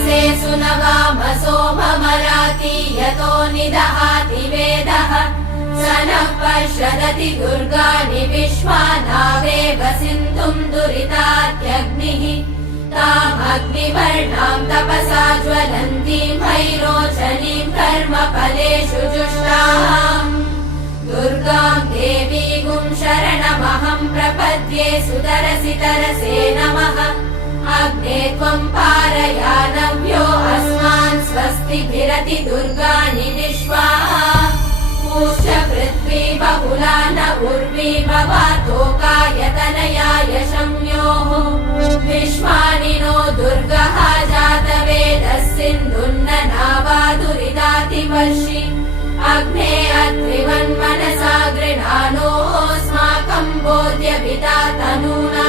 वसे सुनवाम सोममराति यतो निदहाति वेदः स नः पश्यदति दुर्गाणि विश्वानावेव सिन्धुम् दुरितात्यग्निः तामग्निवर्णाम् तपसा ज्वलन्तीम् भैरोचनीम् कर्मफलेषु जुष्टाम् दुर्गाम् देवीगुम् शरणमहम् प्रपद्ये सुतरसि तरसे नमः अग्ने त्वम् पारयानव्यो अस्मान् स्वस्तिभिरति दुर्गाणि विश्वा पूश्च पृथ्वी बहुला न उर्वी भवातोकायतनयाय शम्योः विश्वानि नो दुर्गः जातवेदः सिन्धुन्न नावादुरिदातिवर्षि अग्ने अत्रिवन्मनसा गृणानोऽस्माकम् बोध्यभिता तनूना